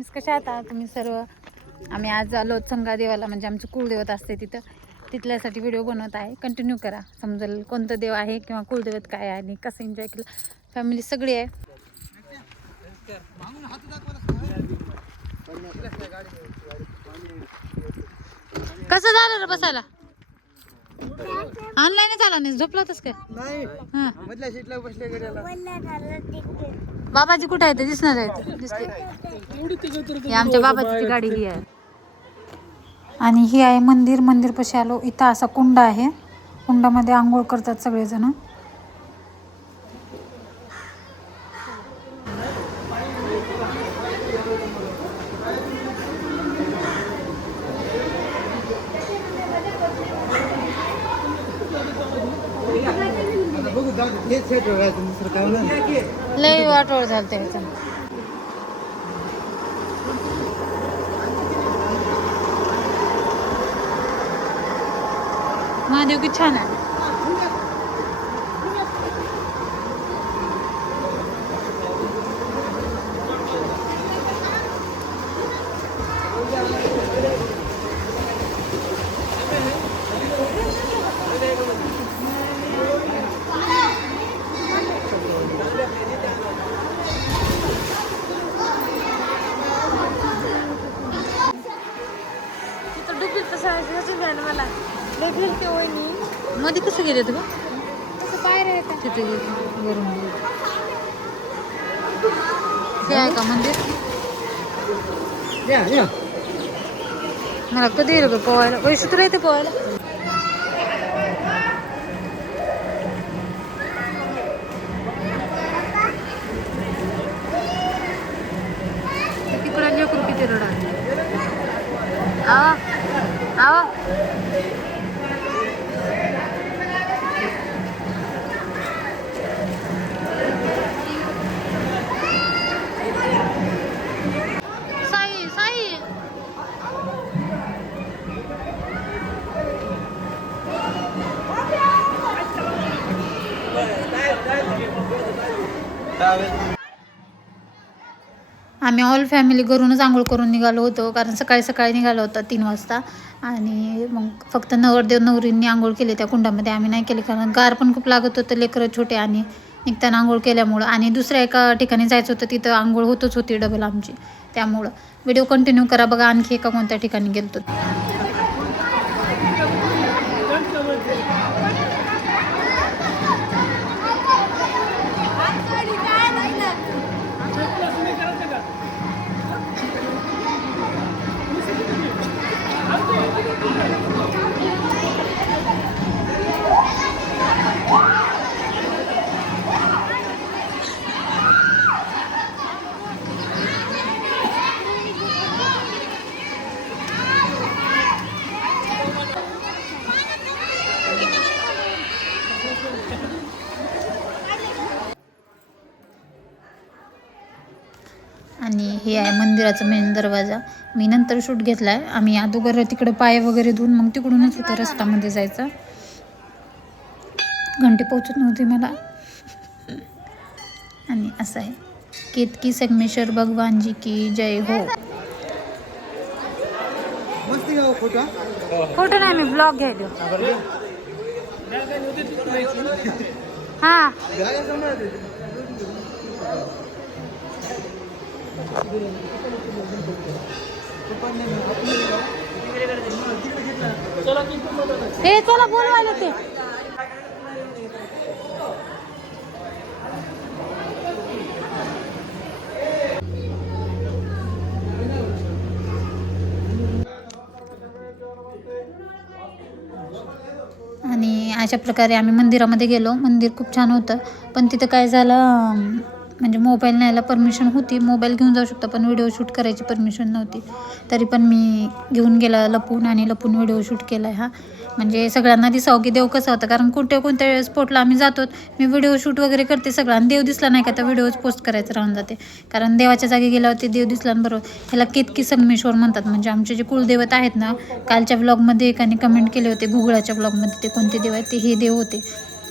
Friends, कशा आहात तुम्ही सर्व? आम्ही आज आलो संगा देवाला, म्हणजे आमचं कुलदैवत असते तिथल्यासाठी व्हिडिओ बनवत आहे. कंटिन्यू करा, समजेल कोणतं देव आहे किंवा कुलदैवत काय आहे आणि कसं एन्जॉय केलं. फॅमिली सगळी आहे. कसं झालं रे बसायला? ऑनलाईनच आला नाही, झोपला होतास काय? बाबाजी कुठे आहे? ते दिसणार आहे, दिसते. आमच्या बाबाची गाडी ही आहे. आणि ही आहे मंदिर. मंदिर पाशी आलो. इथं असा कुंड आहे, कुंडामध्ये आंघोळ करतात सगळेजण. लय वाटोळ झालं त्याचं. महादेव किती छान आहे. मला मध्ये कसं गेले तू? बाहेर तिथे वरून हे आहे का मंदिर? मला कधी येईल ग पोहायला? पैसे तुला येते पोहायला? तिकडं लेकरू किती रडा. आवा आवा. साई साई आम्ही ऑल फॅमिली घरूनच आंघोळ करून निघालो होतो, कारण सकाळी सकाळी निघालो होतो 3 वाजता. आणि मग फक्त नवरदेव नवरींनी आंघोळ केली त्या कुंडामध्ये, आम्ही नाही केली, कारण गार पण खूप लागत होतं, लेकरं छोटे आणि निघताना आंघोळ केल्यामुळं. आणि दुसऱ्या एका ठिकाणी जायचं होतं, तिथं आंघोळ होतच होती डबल आमची, त्यामुळं. व्हिडिओ कंटिन्यू करा, बघा आणखी एका कोणत्या ठिकाणी गेलो. आणि हे आहे मंदिराचा मेन दरवाजा. मी नंतर शूट घेतला आहे. आम्ही अगोदर तिकडं पाय वगैरे धुवून मग तिकडूनच होतं रस्त्यामध्ये जायचं. घंटे पोचत नव्हती मला. आणि असं आहे. केतकी संगमेश्वर भगवान जी की जय हो. फोटो नाही, मी ब्लॉग घ्यायलो. हा हे चला बोलवायला ते. आणि अशा प्रकारे आम्ही मंदिरामध्ये गेलो. मंदिर खूप छान होतं, पण तिथं काय झालं, म्हणजे मोबाईल न्यायला परमिशन होती, मोबाईल घेऊन जाऊ शकतो, पण व्हिडिओ शूट करायची परमिशन नव्हती. तरी पण मी घेऊन गेला लपून, आणि लपून व्हिडिओ शूट केला आहे. हा म्हणजे सगळ्यांना दिसावं की देव कसा होता, कारण कोणत्या स्पॉटला आम्ही जातो, मी व्हिडिओ शूट वगैरे करते सगळं, आणि देव दिसला नाही का तर व्हिडिओज पोस्ट करायचं राहून जाते, कारण देवाच्या जागी गेल्यावरती देव दिसला. बरोबर, ह्याला केतकी संगमेश्वर म्हणतात. म्हणजे आमचे जे कुलदैवत आहेत ना, कालच्या व्लॉगमध्ये एकाने कमेंट केले होते, गुगळाच्या व्लॉगमध्ये, ते कोणते देव आहेत, ते हे देव होते.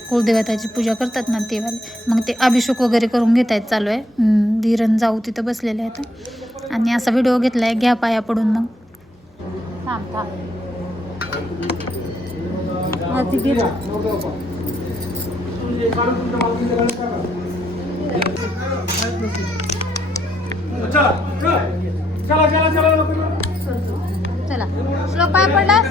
कुलदेवताची पूजा करतात ना तेवाले. मग ते अभिषेक वगैरे करून घेत आहेत, चालू आहे. धीरण जाऊ तिथं बसलेले आहेत. आणि असा व्हिडिओ घेतलाय, घ्या पाया पडून. मग थांब थांब चला श्लोक पाय पडला.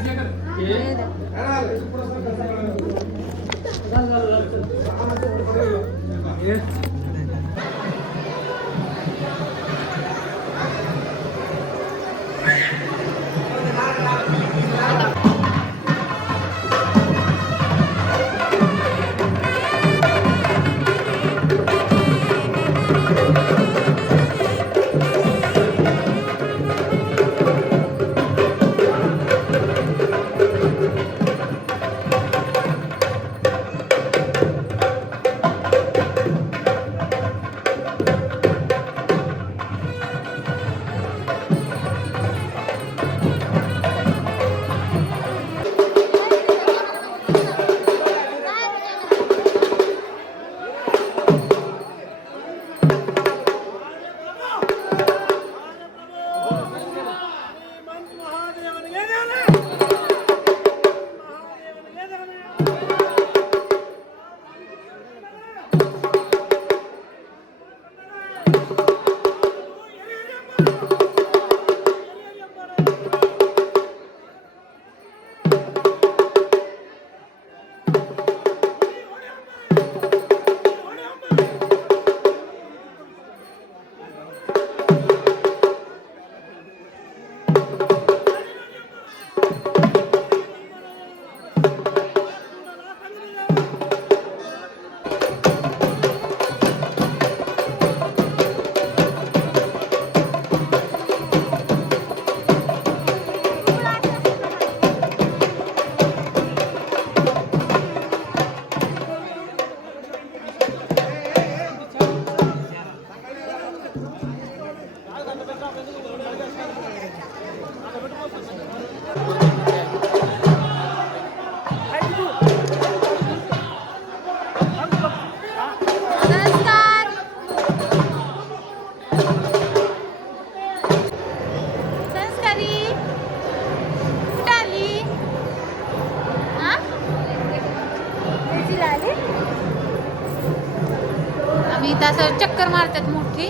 आम्ही इथं असं चक्कर मारतात, मोठी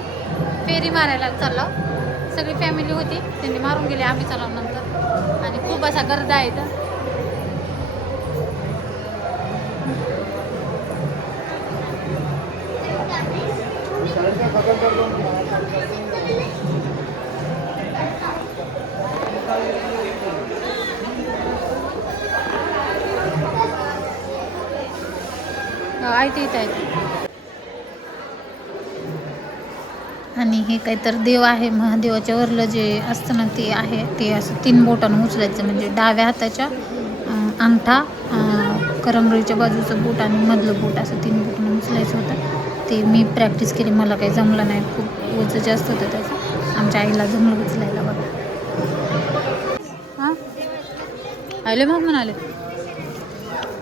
फेरी मारायला चाललो. सगळी फॅमिली होती, त्यांनी मारून गेले, आम्ही चाललो नंतर. आणि खूप असा गर्दा आहे इथं. आहे इथं आहे. आणि हे काही तर देव आहे, महादेवाच्या वरलं जे असतं ना ते आहे. ते असं 3 बोटानं उचलायचं, म्हणजे डाव्या हाताच्या अंगठा, करंगळीच्या बाजूचं बोट आणि मधलं बोट, असं 3 बोटानं उचलायचं होतं. ते मी प्रॅक्टिस केली, मला काही जमलं नाही, खूप वजन जास्त होतं त्याचं. आमच्या आईला जमलं उचलायला बघा. हां आले मग म्हणाले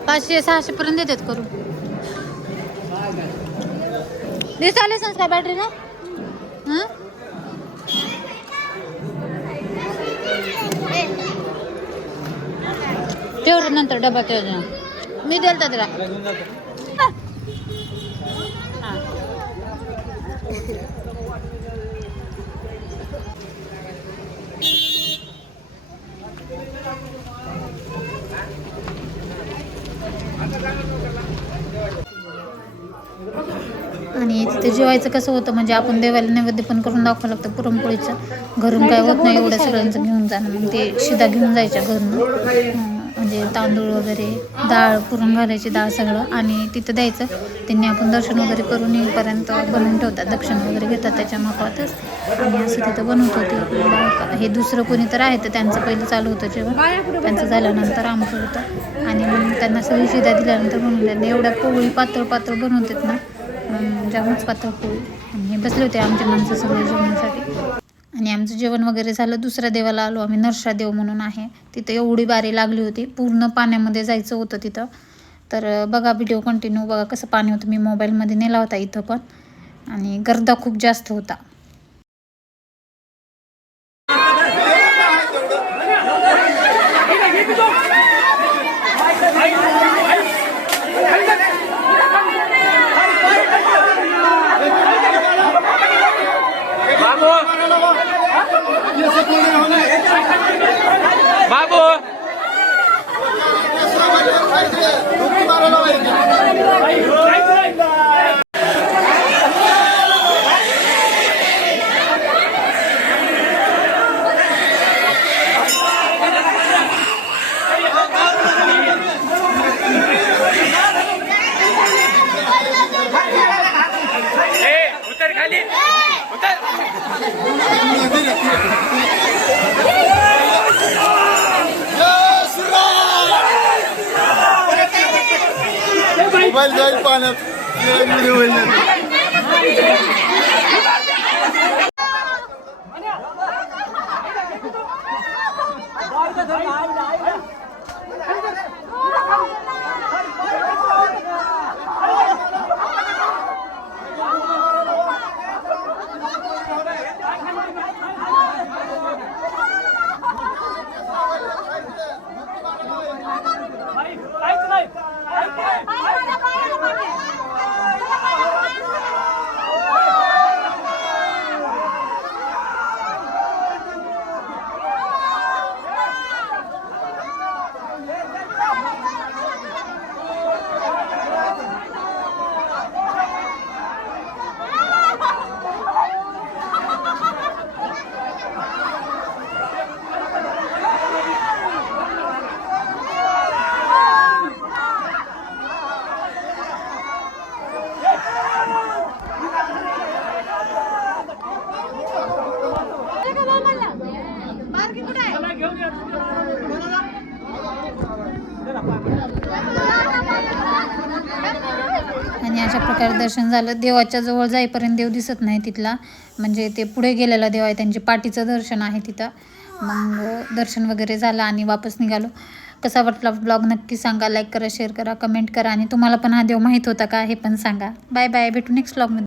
500-600 पर्यंत देतात करून. दिवस आले संस्कार बॅटरी ना. तेवढं नंतर डबा तेवढं मी देईल त्याला. आणि तिथे जेवायचं कसं होतं, म्हणजे आपण देवाला नैवेद्य पण करून दाखवावं लागतं पुरणपोळीचं. घरून काय होत नाही एवढ्या सगळ्यांचं घेऊन जाणं. मग ते शिदा घेऊन जायच्या घरून, म्हणजे तांदूळ वगैरे, डाळ, पुरण घालायची डाळ सगळं, आणि तिथं द्यायचं. त्यांनी आपण दर्शन वगैरे करून येईपर्यंत बनवून ठेवतात, दक्षिण वगैरे घेतात त्याच्या मापातच. आणि असं तिथं बनवत होते. हे दुसरं कोणी तर आहे, तर त्यांचं पहिलं चालू होतं जेवण, त्यांचं झाल्यानंतर आमचं होतं. आणि मग त्यांना सगळी शिदा दिल्यानंतर बनवून द्यायला. एवढ्या पोळी पातळ पातळ बनवतात ना, जामच पातळ पोळी. आणि हे बसले होते आमच्या माणसं सगळे जेवणासाठी. आणि आमचं जेवण वगैरे झालं. दुसऱ्या देवाला आलो आम्ही, नरसा देव म्हणून आहे तिथं. एवढी बारी लागली होती, पूर्ण पाण्यामध्ये जायचं होतं तिथं. तर बघा व्हिडिओ कंटिन्यू बघा कसं पाणी होतं. मी मोबाईलमध्ये नेला होता इथं पण. आणि गर्दा खूप जास्त होता. बाबू उतर खाली उतर मोबाईल जाईल पाण्यात आणि अशा प्रकारे दर्शन झालं. देवाच्या जवळ जाईपर्यंत देव दिसत नाही तिथला, म्हणजे ते पुढे गेलेला देव आहे, त्यांची पाठीचं दर्शन आहे तिथं. मग दर्शन वगैरे झालं आणि वापस निघालो. कसा वाटला ब्लॉग नक्की सांगा, लाईक करा, शेअर करा, कमेंट करा आणि तुम्हाला पण हा देव माहीत होता का हे पण सांगा. बाय बाय, भेटू नेक्स्ट ब्लॉगमध्ये.